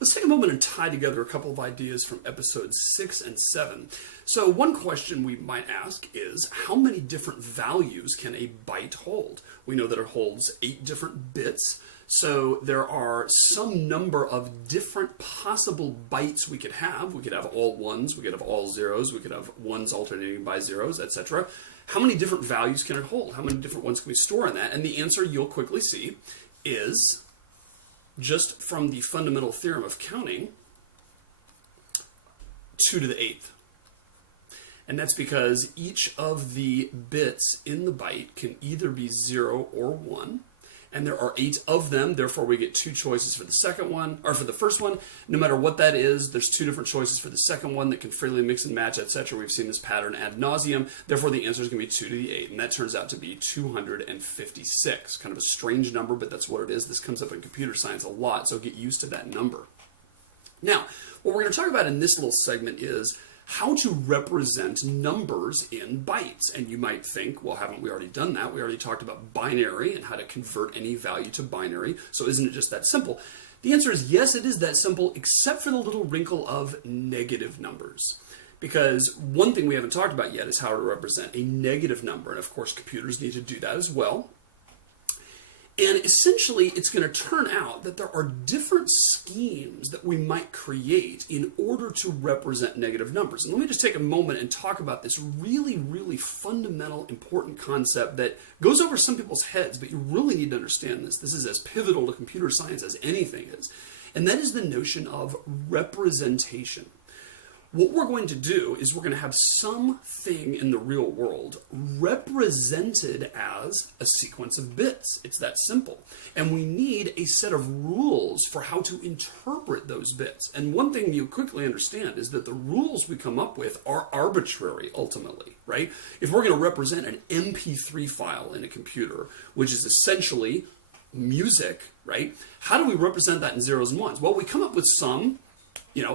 Let's take a moment and tie together a couple of ideas from episodes 6 and 7. So one question we might ask is, how many different values can a byte hold? We know that it holds 8 different bits, so there are some number of different possible bytes we could have. We could have all ones, we could have all zeros, we could have ones alternating by zeros, etc. How many different values can it hold? How many different ones can we store in that? And the answer you'll quickly see is, just from the fundamental theorem of counting, 2 to the 8th. And that's because each of the bits in the byte can either be 0 or 1. And there are 8 of them, therefore we get 2 choices for the second one, or for the first one. No matter what that is, there's 2 different choices for the second one that can freely mix and match, etc. We've seen this pattern ad nauseum. Therefore the answer is going to be 2 to the 8, and that turns out to be 256. Kind of a strange number, but that's what it is. This comes up in computer science a lot, so get used to that number. Now, what we're going to talk about in this little segment is how to represent numbers in bytes. And you might think, well, haven't we already done that? We already talked about binary and how to convert any value to binary. So isn't it just that simple? The answer is yes, it is that simple, except for the little wrinkle of negative numbers. Because one thing we haven't talked about yet is how to represent a negative number. And of course, computers need to do that as well. And essentially, it's going to turn out that there are different schemes that we might create in order to represent negative numbers. And let me just take a moment and talk about this really, really fundamental, important concept that goes over some people's heads, but you really need to understand this. This is as pivotal to computer science as anything is. And that is the notion of representation. What we're going to do is we're going to have something in the real world represented as a sequence of bits. It's that simple. And we need a set of rules for how to interpret those bits. And one thing you quickly understand is that the rules we come up with are arbitrary, ultimately, right? If we're going to represent an MP3 file in a computer, which is essentially music, right? How do we represent that in zeros and ones? Well, we come up with some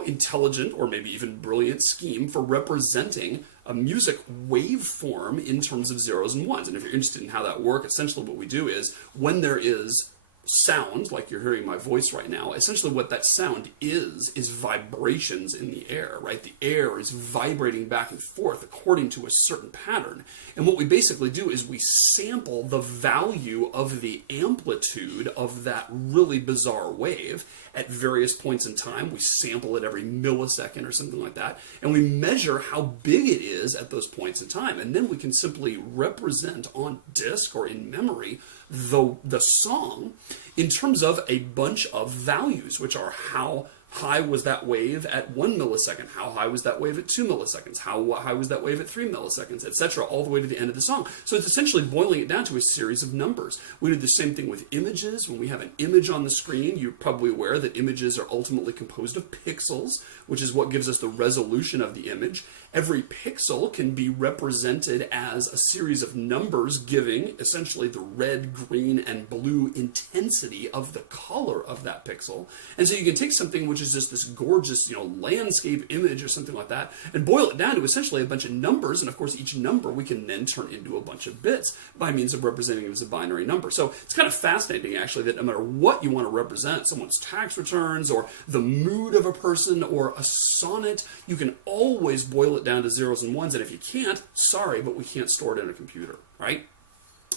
intelligent or maybe even brilliant scheme for representing a music waveform in terms of zeros and ones. And if you're interested in how that works, essentially what we do is when there is sound, like you're hearing my voice right now, essentially what that sound is vibrations in the air, right? The air is vibrating back and forth according to a certain pattern. And what we basically do is we sample the value of the amplitude of that really bizarre wave at various points in time. We sample it every millisecond or something like that, and we measure how big it is at those points in time. And then we can simply represent on disk or in memory the song in terms of a bunch of values, which are how high was that wave at 1 millisecond, how high was that wave at 2 milliseconds, how high was that wave at 3 milliseconds, etc., all the way to the end of the song. So it's essentially boiling it down to a series of numbers. We do the same thing with images. When we have an image on the screen, you're probably aware that images are ultimately composed of pixels, which is what gives us the resolution of the image. Every pixel can be represented as a series of numbers giving essentially the red, green, and blue intensity of the color of that pixel. And so you can take something which is just this gorgeous, landscape image or something like that, and boil it down to essentially a bunch of numbers. And of course, each number we can then turn into a bunch of bits by means of representing it as a binary number. So it's kind of fascinating, actually, that no matter what you want to represent, someone's tax returns or the mood of a person or a sonnet, you can always boil it down to zeros and ones. And if you can't, sorry, but we can't store it in a computer, right?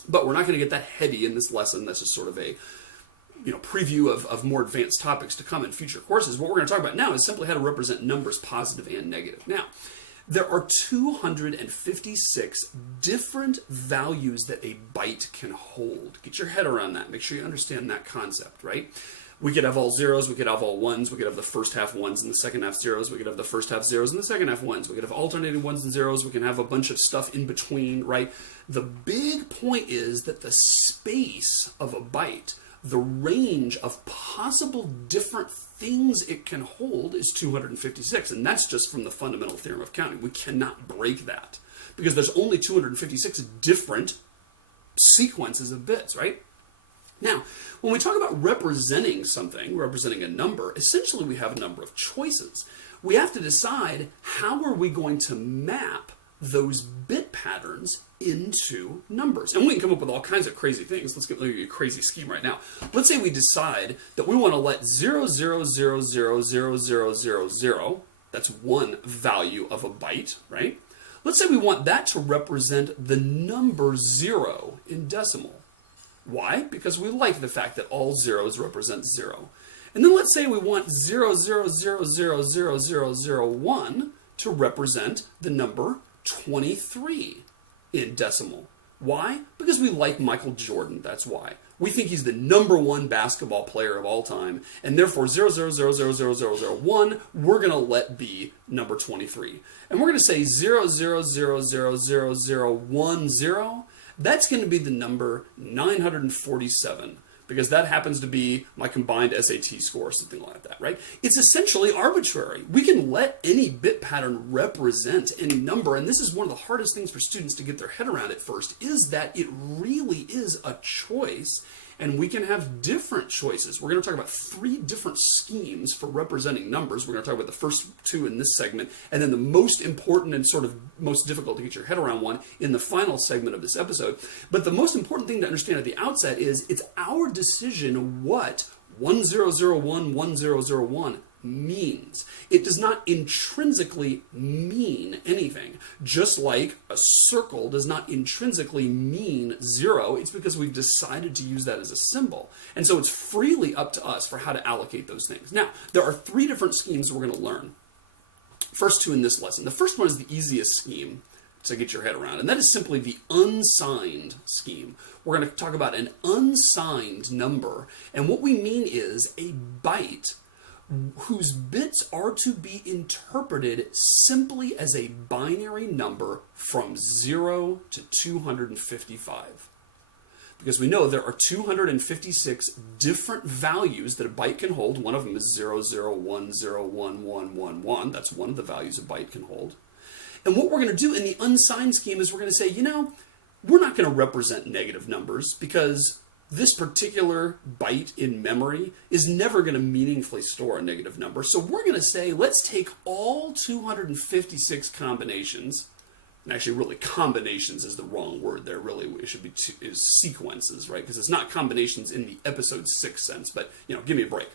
But we're not going to get that heady in this lesson. This is sort of a preview of more advanced topics to come in future courses. What we're going to talk about now is simply how to represent numbers, positive and negative. Now, there are 256 different values that a byte can hold. Get your head around that. Make sure you understand that concept, right? We could have all zeros, we could have all ones, we could have the first half ones and the second half zeros, we could have the first half zeros and the second half ones, we could have alternating ones and zeros, we can have a bunch of stuff in between, right? The big point is that the space of a byte, the range of possible different things it can hold, is 256, and that's just from the fundamental theorem of counting. We cannot break that because there's only 256 different sequences of bits, right? Now, when we talk about representing something, representing a number, essentially we have a number of choices. We have to decide how are we going to map those bit patterns into numbers. And we can come up with all kinds of crazy things. Let's give you a crazy scheme right now. Let's say we decide that we want to let 000000000, that's one value of a byte, right? Let's say we want that to represent the number 0 in decimal. Why? Because we like the fact that all zeros represent 0. And then let's say we want 000000001 to represent the number 23 in decimal. Why? Because we like Michael Jordan, that's why. We think he's the #1 basketball player of all time, and therefore 000000001 we're going to let be number 23. And we're going to say 000000010, that's going to be the number 947. Because that happens to be my combined SAT score or something like that, right? It's essentially arbitrary. We can let any bit pattern represent any number, and this is one of the hardest things for students to get their head around at first, is that it really is a choice, and we can have different choices. We're going to talk about 3 different schemes for representing numbers. We're going to talk about the first 2 in this segment, and then the most important and sort of most difficult to get your head around one in the final segment of this episode. But the most important thing to understand at the outset is it's our decision what 10011001 means. It does not intrinsically mean anything. Just like a circle does not intrinsically mean 0, it's because we've decided to use that as a symbol. And so it's freely up to us for how to allocate those things. Now, there are 3 different schemes we're going to learn. First 2 in this lesson. The first one is the easiest scheme to get your head around, and that is simply the unsigned scheme. We're going to talk about an unsigned number, and what we mean is a byte whose bits are to be interpreted simply as a binary number from 0 to 255. Because we know there are 256 different values that a byte can hold. One of them is 00101111. That's one of the values a byte can hold. And what we're going to do in the unsigned scheme is we're going to say, we're not going to represent negative numbers because this particular byte in memory is never going to meaningfully store a negative number. So we're going to say, let's take all 256 combinations, and actually really combinations is the wrong word there. Really, it should be is sequences, right? Because it's not combinations in the episode 6 sense, but, give me a break.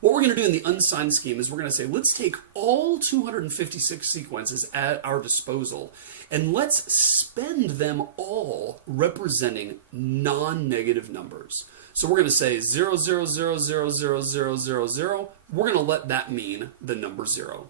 What we're going to do in the unsigned scheme is we're going to say, let's take all 256 sequences at our disposal and let's spend them all representing non-negative numbers. So we're going to say 000000000, we're going to let that mean the number 0.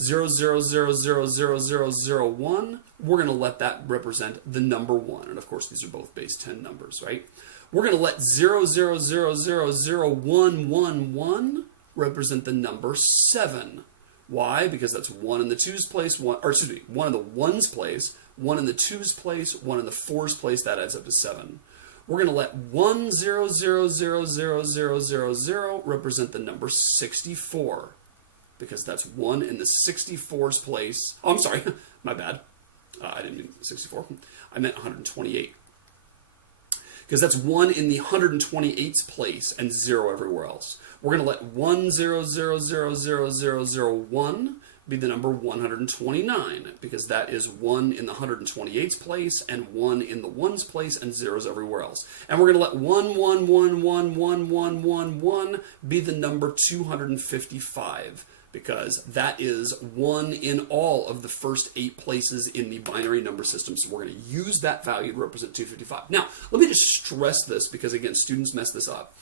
000000001, we're going to let that represent the number 1. And of course, these are both base 10 numbers, right? We're going to let 000000111 represent the number 7. Why? Because that's 1 in the 2's place, 1 in the 1's place, 1 in the 2's place, 1 in the 4's place. That adds up to 7. We're going to let 10000000 represent the number 64. Because that's 1 in the 64's place. Oh, I'm sorry. My bad. I didn't mean 64. I meant 128. Because that's 1 in the 128's place and 0 everywhere else. We're going to let 10000001 be the number 129, because that is 1 in the 128's place and 1 in the 1's place and 0's everywhere else. And we're going to let 11111111 be the number 255. Because that is 1 in all of the first 8 places in the binary number system. So we're going to use that value to represent 255. Now, let me just stress this because, again, students mess this up.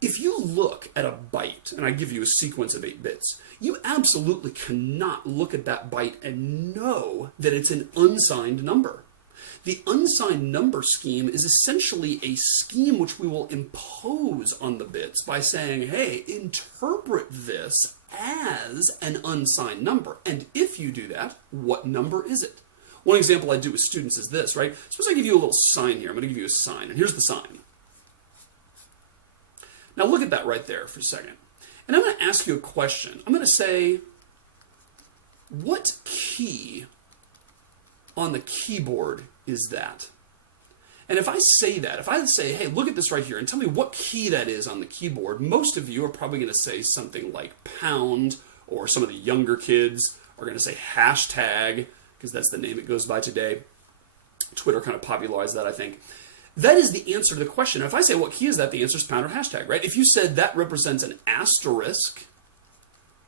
If you look at a byte, and I give you a sequence of 8 bits, you absolutely cannot look at that byte and know that it's an unsigned number. The unsigned number scheme is essentially a scheme which we will impose on the bits by saying, hey, interpret this as an unsigned number. And if you do that, what number is it? One example I do with students is this, right? Suppose I give you a little sign here. I'm going to give you a sign, and here's the sign. Now look at that right there for a second. And I'm going to ask you a question. I'm going to say, what key on the keyboard is that? And if I say that, if I say, hey, look at this right here and tell me what key that is on the keyboard, most of you are probably going to say something like pound, or some of the younger kids are going to say hashtag, because that's the name it goes by today. Twitter kind of popularized that, I think. That is the answer to the question. If I say what key is that, the answer is pound or hashtag, right? If you said that represents an asterisk,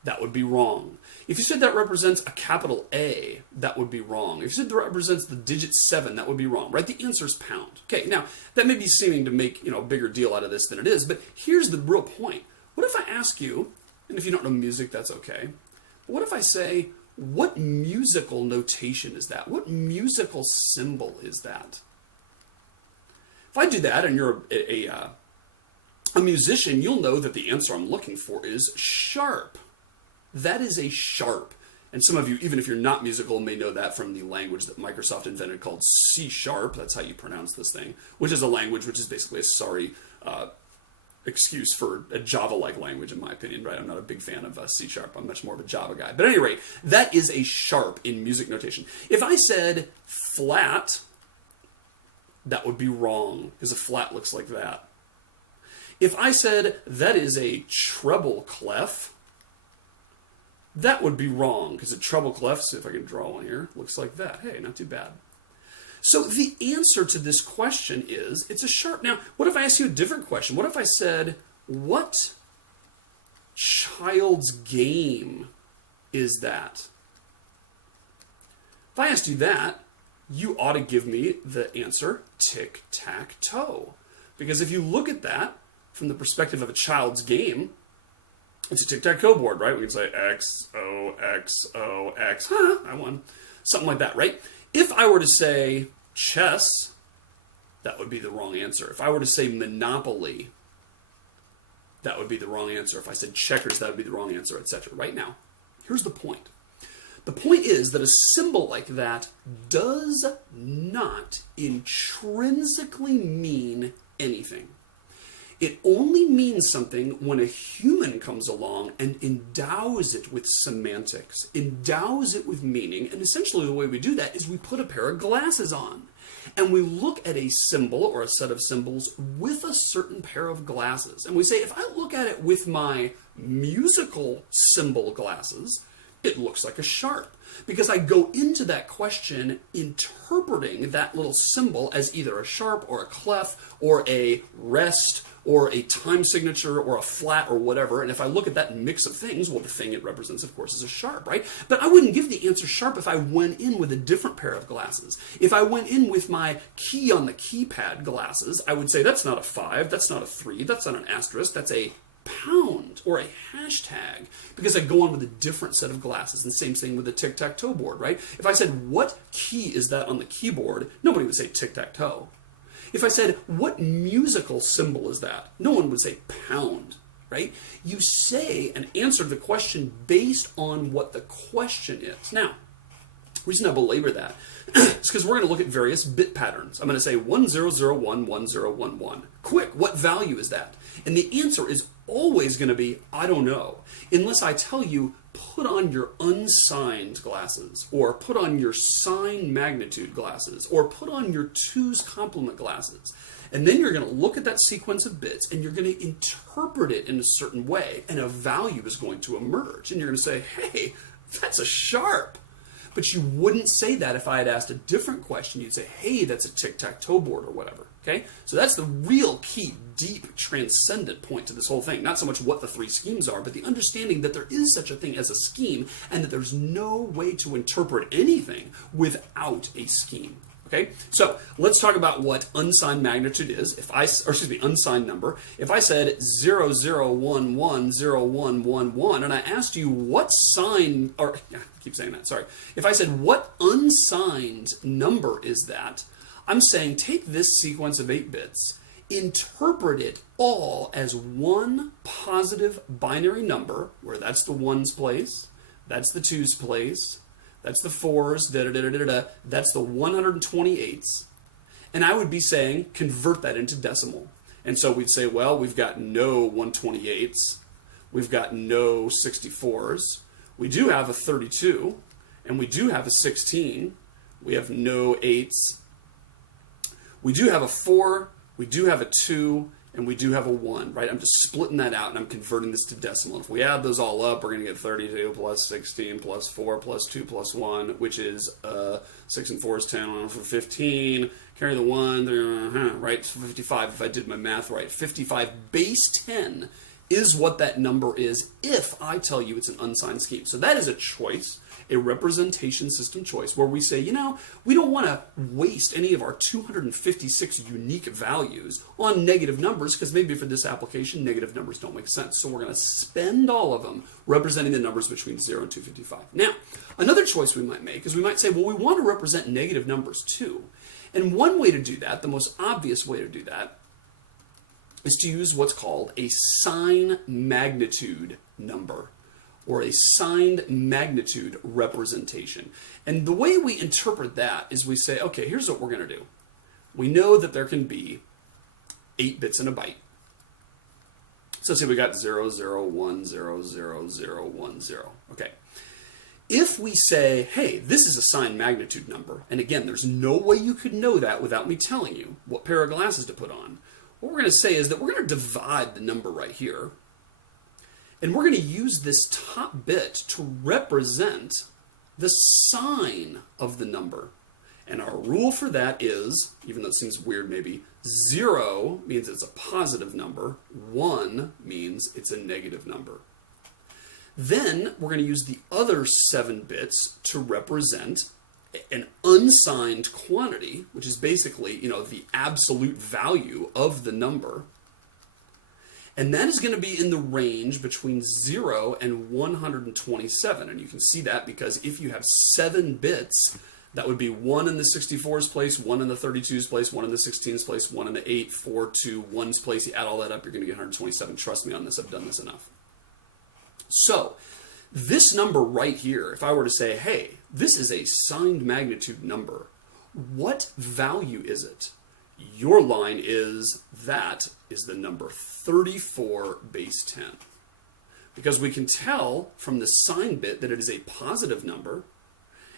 that would be wrong. If you said that represents a capital A, that would be wrong. If you said that represents the digit 7, that would be wrong, right? The answer is pound. Okay, now, that may be seeming to make, a bigger deal out of this than it is, but here's the real point. What if I ask you, and if you don't know music, that's okay, but what if I say, what musical notation is that? What musical symbol is that? If I do that, and you're a musician, you'll know that the answer I'm looking for is sharp. That is a sharp. And some of you, even if you're not musical, may know that from the language that Microsoft invented called C#. That's how you pronounce this thing, which is a language which is basically a sorry excuse for a Java-like language, in my opinion, right? I'm not a big fan of C#. I'm much more of a Java guy. But at any rate, that is a sharp in music notation. If I said flat, that would be wrong, because a flat looks like that. If I said that is a treble clef, that would be wrong, because a treble clef, see if I can draw one here, looks like that. Hey, not too bad. So the answer to this question is, it's a sharp. Now, what if I ask you a different question? What if I said, what child's game is that? If I asked you that, you ought to give me the answer tic-tac-toe. Because if you look at that from the perspective of a child's game, it's a tic-tac-toe board, right? We can say X, O, X, O, X. I won. Something like that, right? If I were to say chess, that would be the wrong answer. If I were to say Monopoly, that would be the wrong answer. If I said checkers, that would be the wrong answer, etc. Right now, here's the point. The point is that a symbol like that does not intrinsically mean anything. It only means something when a human comes along and endows it with semantics, endows it with meaning, and essentially the way we do that is we put a pair of glasses on. And we look at a symbol or a set of symbols with a certain pair of glasses. And we say, if I look at it with my musical symbol glasses, it looks like a sharp. Because I go into that question interpreting that little symbol as either a sharp or a clef or a rest or a time signature or a flat or whatever. And if I look at that mix of things, well, the thing it represents, of course, is a sharp, right? But I wouldn't give the answer sharp if I went in with a different pair of glasses. If I went in with my key on the keypad glasses, I would say that's not a 5, that's not a 3, that's not an asterisk, that's a pound or a hashtag, because I go on with a different set of glasses. And same thing with the tic-tac-toe board, right? If I said, what key is that on the keyboard? Nobody would say tic-tac-toe. If I said, what musical symbol is that? No one would say pound, right? You say and answer the question based on what the question is. Now, the reason I belabor that is because we're going to look at various bit patterns. I'm going to say 1001, 1011. Quick, what value is that? And the answer is always going to be, I don't know, unless I tell you, put on your unsigned glasses, or put on your sign magnitude glasses, or put on your two's complement glasses. And then you're going to look at that sequence of bits, and you're going to interpret it in a certain way, and a value is going to emerge. And you're going to say, hey, that's a sharp. But you wouldn't say that if I had asked a different question. You'd say, hey, that's a tic-tac-toe board or whatever. Okay? So that's the real key, deep, transcendent point to this whole thing. Not so much what the three schemes are, but the understanding that there is such a thing as a scheme and that there's no way to interpret anything without a scheme. Okay? So let's talk about what unsigned magnitude is. Unsigned number. If I said 00110111 and I asked you what sign, or I keep saying that, sorry. If I said what unsigned number is that, I'm saying take this sequence of 8 bits, interpret it all as one positive binary number, where that's the ones place, that's the twos place, that's the fours, that's the 128s. And I would be saying, convert that into decimal. And so we'd say, well, we've got no 128s, we've got no 64s, we do have a 32, and we do have a 16, we have no 8s, we do have a 4, we do have a 2, and we do have a 1, right? I'm just splitting that out and I'm converting this to decimal. If we add those all up, we're going to get 32 plus 16 plus 4 plus 2 plus 1, which is 6 and 4 is 10, 1 for 15. Carry the 1, right? 55 if I did my math right. 55 base 10 is what that number is if I tell you it's an unsigned scheme. So that is a choice, a representation system choice, where we say, we don't want to waste any of our 256 unique values on negative numbers, because maybe for this application, negative numbers don't make sense. So we're going to spend all of them representing the numbers between 0 and 255. Now, another choice we might make is we might say, well, we want to represent negative numbers too. And one way to do that, the most obvious way to do that, is to use what's called a sign magnitude number, or a signed magnitude representation. And the way we interpret that is we say, okay, here's what we're going to do. We know that there can be 8 bits in a byte. So say we got 0, 0, 1, 0, 0, 0, 1, 0. Okay. If we say, hey, this is a signed magnitude number, and again, there's no way you could know that without me telling you what pair of glasses to put on. What we're going to say is that we're going to divide the number right here, and we're going to use this top bit to represent the sign of the number. And our rule for that is, even though it seems weird maybe, 0 means it's a positive number, 1 means it's a negative number. Then we're going to use the other 7 bits to represent an unsigned quantity, which is basically, the absolute value of the number. And that is going to be in the range between 0 and 127. And you can see that because if you have 7 bits, that would be 1 in the 64's place, 1 in the 32's place, 1 in the 16's place, 1 in the 8, 4, 2, 1's place. You add all that up, you're going to get 127. Trust me on this, I've done this enough. So, this number right here, if I were to say, hey, this is a signed magnitude number, what value is it? Your line is, that is the number 34 base 10. Because we can tell from the sign bit that it is a positive number,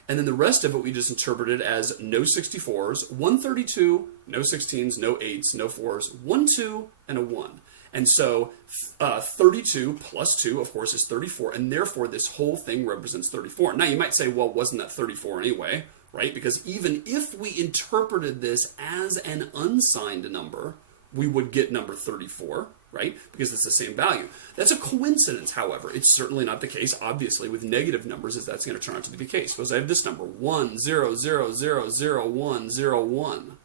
and then the rest of it we just interpreted as no 64s, 132, no 16s, no 8s, no 4s, 1, 2, and a 1. And so 32 plus 2, of course, is 34, and therefore this whole thing represents 34. Now you might say, well, wasn't that 34 anyway, right? Because even if we interpreted this as an unsigned number, we would get number 34, right? Because it's the same value. That's a coincidence, however. It's certainly not the case, obviously, with negative numbers, as that's going to turn out to be the case. Because I have this number, 1, 0, 0, 0, 0, 1, 0, 1.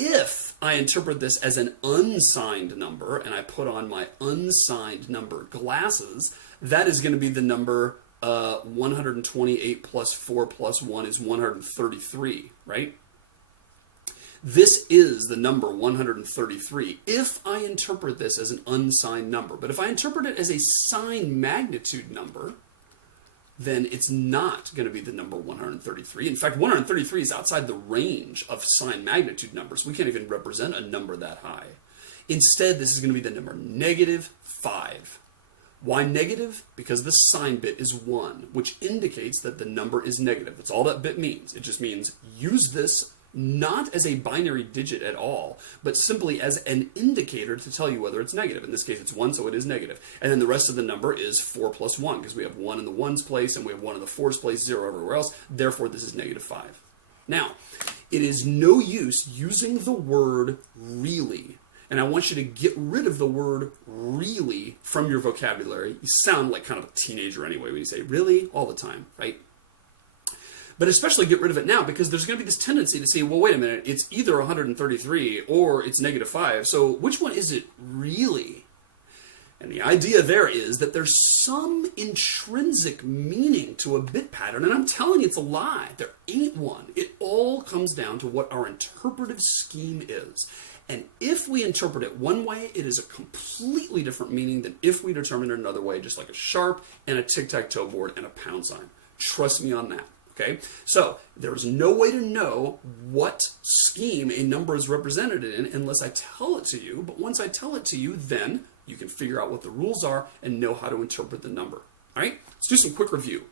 If I interpret this as an unsigned number, and I put on my unsigned number glasses, that is going to be the number 128 plus 4 plus 1 is 133, right? This is the number 133 if I interpret this as an unsigned number. But if I interpret it as a signed magnitude number, then it's not going to be the number 133. In fact, 133 is outside the range of signed magnitude numbers. We can't even represent a number that high. Instead, this is going to be the number -5. Why negative? Because the sign bit is 1, which indicates that the number is negative. That's all that bit means. It just means use this not as a binary digit at all, but simply as an indicator to tell you whether it's negative. In this case, it's 1, so it is negative. And then the rest of the number is 4 plus 1, because we have 1 in the 1's place, and we have 1 in the 4's place, 0 everywhere else. Therefore, this is -5. Now, it is no use using the word really. And I want you to get rid of the word really from your vocabulary. You sound like kind of a teenager anyway when you say really all the time, right? But especially get rid of it now, because there's going to be this tendency to say, well, wait a minute, it's either 133 or it's -5. So which one is it really? And the idea there is that there's some intrinsic meaning to a bit pattern, and I'm telling you it's a lie. There ain't one. It all comes down to what our interpretive scheme is. And if we interpret it one way, it is a completely different meaning than if we determine it another way, just like a sharp and a tic-tac-toe board and a pound sign. Trust me on that. Okay, so there's no way to know what scheme a number is represented in unless I tell it to you. But once I tell it to you, then you can figure out what the rules are and know how to interpret the number. All right, let's do some quick review.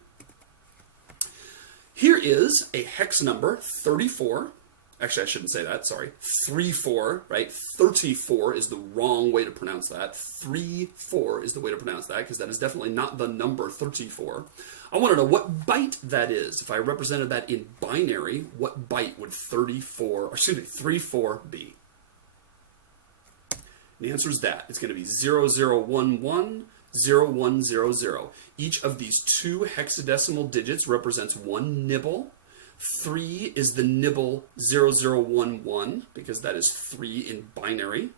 Here is a hex number, 34, Actually, I shouldn't say that, sorry. 34, right? 34 is the wrong way to pronounce that. 34 is the way to pronounce that, because that is definitely not the number 34. I want to know what byte that is. If I represented that in binary, what byte would 34 be? And the answer is that. It's going to be 0011, 0100. Each of these two hexadecimal digits represents one nibble. 3 is the nibble 0011, because that is 3 in binary.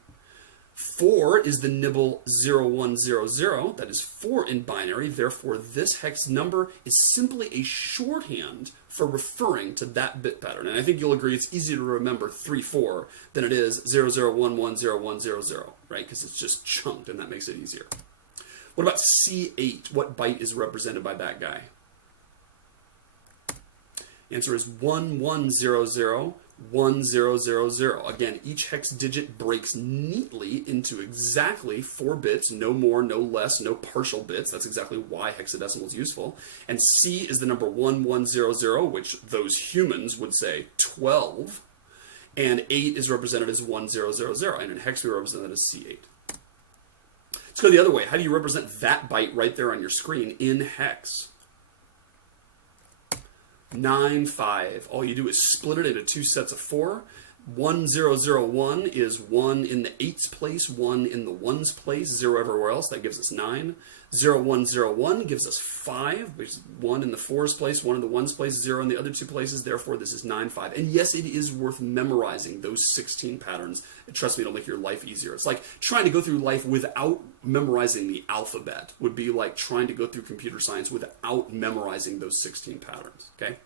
4 is the nibble 0100, that is 4 in binary. Therefore, this hex number is simply a shorthand for referring to that bit pattern. And I think you'll agree it's easier to remember 34 than it is 00110100, right? Because it's just chunked, and that makes it easier. What about C8? What byte is represented by that guy? The answer is 1100, 1000. Again, each hex digit breaks neatly into exactly 4 bits, no more, no less, no partial bits. That's exactly why hexadecimal is useful. And C is the number 1100, which those humans would say 12. And 8 is represented as 1000. And in hex, we represent that as C8. Let's go the other way. How do you represent that byte right there on your screen in hex? 9-5. All you do is split it into 2 sets of 4. 1001 is 1 in the 8's place, 1 in the 1's place, 0 everywhere else. That gives us 9. 0101 gives us 5, which is 1 in the 4's place, 1 in the 1's place, 0 in the other 2 places. Therefore, this is 9-5. And yes, it is worth memorizing those 16 patterns. And trust me, it'll make your life easier. It's like trying to go through life without memorizing the alphabet would be like trying to go through computer science without memorizing those 16 patterns. Okay?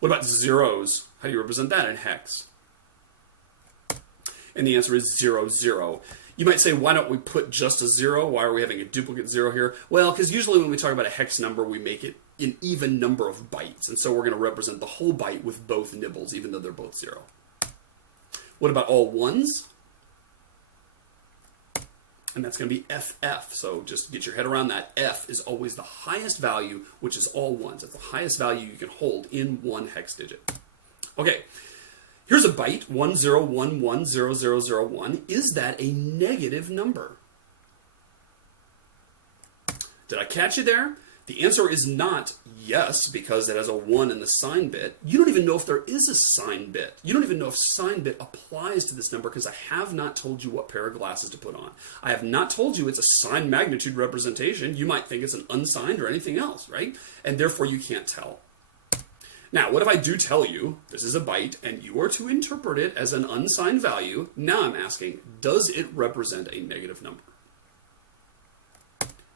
What about zeros? How do you represent that in hex? And the answer is 00. You might say, why don't we put just a 0? Why are we having a duplicate 0 here? Well, because usually when we talk about a hex number, we make it an even number of bytes. And so we're going to represent the whole byte with both nibbles, even though they're both 0. What about all ones? And that's going to be FF. So just get your head around that. F is always the highest value, which is all ones. It's the highest value you can hold in one hex digit. Okay. Here's a byte, 10110001. Is that a negative number? Did I catch you there? The answer is not yes, because it has a 1 in the sign bit. You don't even know if there is a sign bit. You don't even know if sign bit applies to this number, because I have not told you what pair of glasses to put on. I have not told you it's a sign magnitude representation. You might think it's an unsigned or anything else, right? And therefore you can't tell. Now, what if I do tell you this is a byte and you are to interpret it as an unsigned value? Now I'm asking, does it represent a negative number?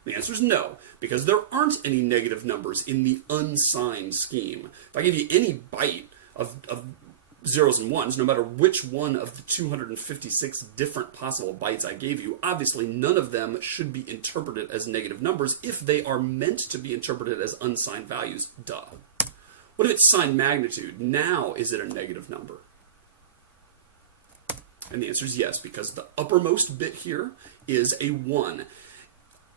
The answer is no, because there aren't any negative numbers in the unsigned scheme. If I give you any byte of zeros and ones, no matter which one of the 256 different possible bytes I gave you, obviously none of them should be interpreted as negative numbers if they are meant to be interpreted as unsigned values. Duh. What if it's signed magnitude? Now, is it a negative number? And the answer is yes, because the uppermost bit here is a 1.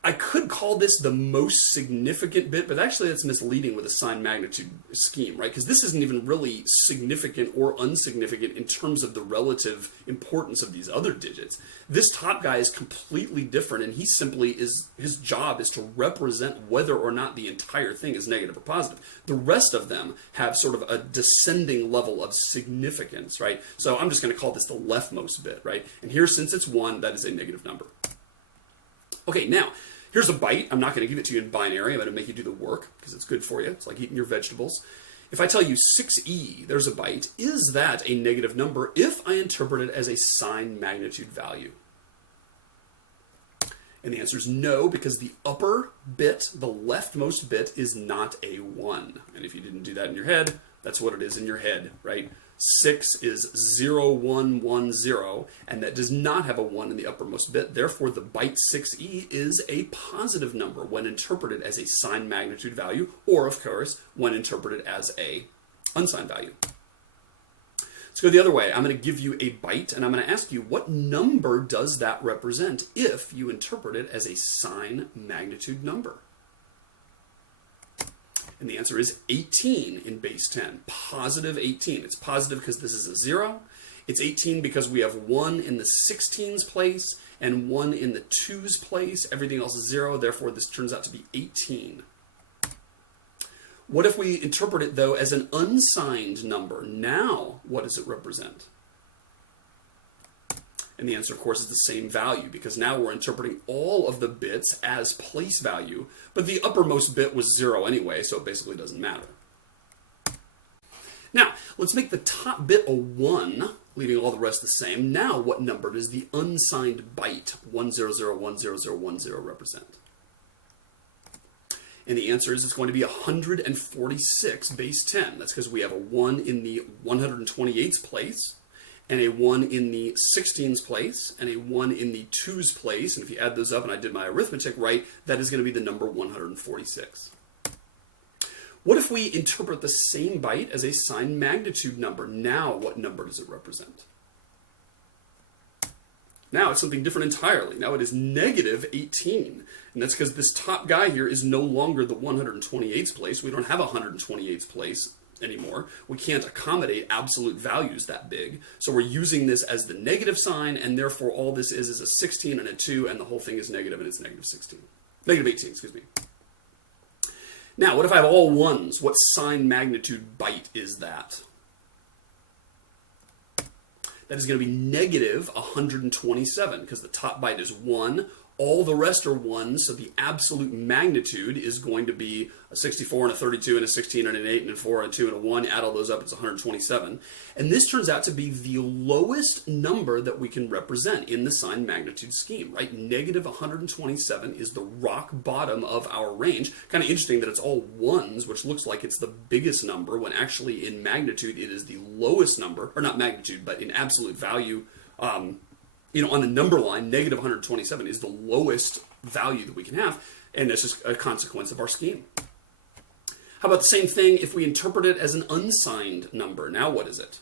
I could call this the most significant bit, but actually that's misleading with a sign magnitude scheme, right? Because this isn't even really significant or insignificant in terms of the relative importance of these other digits. This top guy is completely different, and he simply is, his job is to represent whether or not the entire thing is negative or positive. The rest of them have sort of a descending level of significance, right? So I'm just going to call this the leftmost bit, right? And here, since it's 1, that is a negative number. Okay, now, here's a byte. I'm not going to give it to you in binary. I'm going to make you do the work because it's good for you. It's like eating your vegetables. If I tell you 6e, there's a byte, is that a negative number if I interpret it as a sign magnitude value? And the answer is no, because the upper bit, the leftmost bit, is not a 1. And if you didn't do that in your head, that's what it is in your head, right? 6 is 0110, and that does not have a 1 in the uppermost bit. Therefore, the byte 6e is a positive number when interpreted as a signed magnitude value, or, of course, when interpreted as a unsigned value. Let's go the other way. I'm going to give you a byte, and I'm going to ask you, what number does that represent if you interpret it as a sign magnitude number? And the answer is 18 in base 10. Positive 18. It's positive because this is a 0. It's 18 because we have 1 in the 16s place and 1 in the 2s place. Everything else is 0. Therefore, this turns out to be 18. What if we interpret it, though, as an unsigned number? Now, what does it represent? And the answer, of course, is the same value, because now we're interpreting all of the bits as place value, but the uppermost bit was 0 anyway, so it basically doesn't matter. Now, let's make the top bit a 1, leaving all the rest the same. Now, what number does the unsigned byte 100101010 represent? And the answer is it's going to be 146 base 10. That's because we have a 1 in the 128th place, and a 1 in the 16th place, and a 1 in the 2's place. And if you add those up, and I did my arithmetic right, that is going to be the number 146. What if we interpret the same byte as a signed magnitude number? Now, what number does it represent? Now it's something different entirely. Now it is negative 18. And that's because this top guy here is no longer the 128th place. We don't have a 128th place anymore. We can't accommodate absolute values that big. So we're using this as the negative sign, and therefore all this is a 16 and a 2, and the whole thing is negative, and it's negative 16. Negative 18, excuse me. Now, what if I have all ones? What sign magnitude byte is that? That is going to be negative 127, because the top byte is 1. All the rest are 1s, so the absolute magnitude is going to be a 64 and a 32 and a 16 and an 8 and a 4 and a 2 and a 1. Add all those up, it's 127. And this turns out to be the lowest number that we can represent in the signed magnitude scheme, right? Negative 127 is the rock bottom of our range. Kind of interesting that it's all 1s, which looks like it's the biggest number, when actually in magnitude it is the lowest number, or not magnitude, but in absolute value. On the number line, negative 127 is the lowest value that we can have, and that's just a consequence of our scheme. How about the same thing if we interpret it as an unsigned number? Now what is it?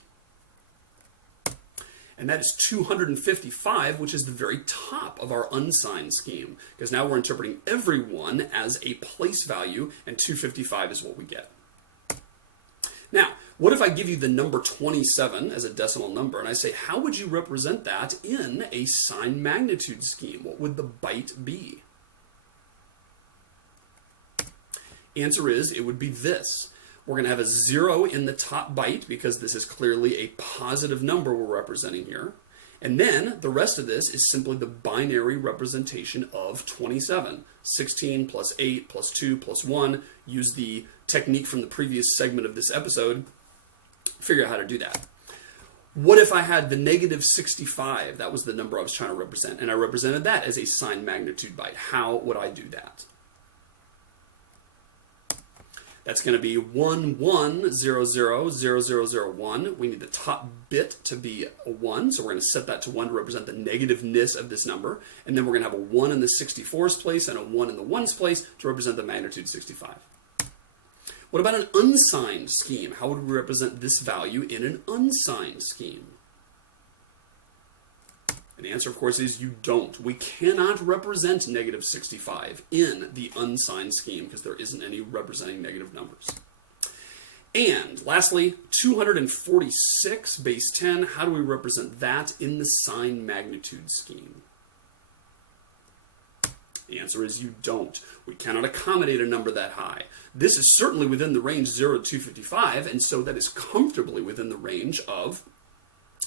And that is 255, which is the very top of our unsigned scheme, because now we're interpreting every one as a place value, and 255 is what we get. Now, what if I give you the number 27 as a decimal number, and I say, how would you represent that in a signed magnitude scheme? What would the byte be? Answer is, it would be this. We're going to have a 0 in the top byte, because this is clearly a positive number we're representing here. And then the rest of this is simply the binary representation of 27. 16 plus 8 plus 2 plus 1. Use the technique from the previous segment of this episode. Figure out how to do that. What if I had the negative 65? That was the number I was trying to represent. And I represented that as a signed magnitude byte. How would I do that? That's going to be 11000001. We need the top bit to be a 1, so we're going to set that to 1 to represent the negativeness of this number. And then we're going to have a 1 in the 64's place and a 1 in the 1's place to represent the magnitude 65. What about an unsigned scheme? How would we represent this value in an unsigned scheme? And the answer, of course, is you don't. We cannot represent negative 65 in the unsigned scheme because there isn't any representing negative numbers. And lastly, 246 base 10, how do we represent that in the signed magnitude scheme? The answer is you don't. We cannot accommodate a number that high. This is certainly within the range 0 to 255, and so that is comfortably within the range of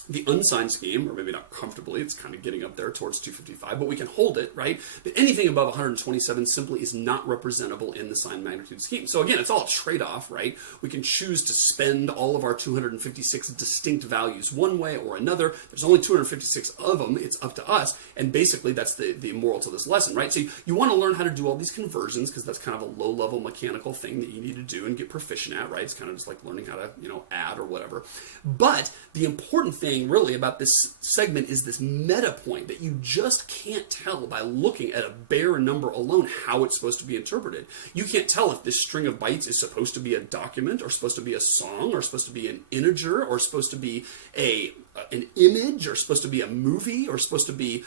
the unsigned scheme, or maybe not comfortably, it's kind of getting up there towards 255, but we can hold it, right? But anything above 127 simply is not representable in the signed magnitude scheme. So again, it's all a trade-off, right? We can choose to spend all of our 256 distinct values one way or another. There's only 256 of them. It's up to us. And basically, that's the moral to this lesson, right? So you want to learn how to do all these conversions because that's kind of a low-level mechanical thing that you need to do and get proficient at, right? It's kind of just like learning how to, add or whatever. But the important thing really about this segment is this meta point that you just can't tell by looking at a bare number alone how it's supposed to be interpreted. You can't tell if this string of bytes is supposed to be a document or supposed to be a song or supposed to be an integer or supposed to be an image or supposed to be a movie or supposed to be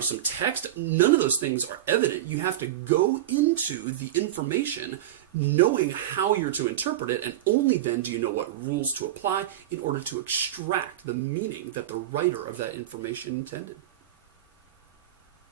some text. None of those things are evident. You have to go into the information knowing how you're to interpret it, and only then do you know what rules to apply in order to extract the meaning that the writer of that information intended.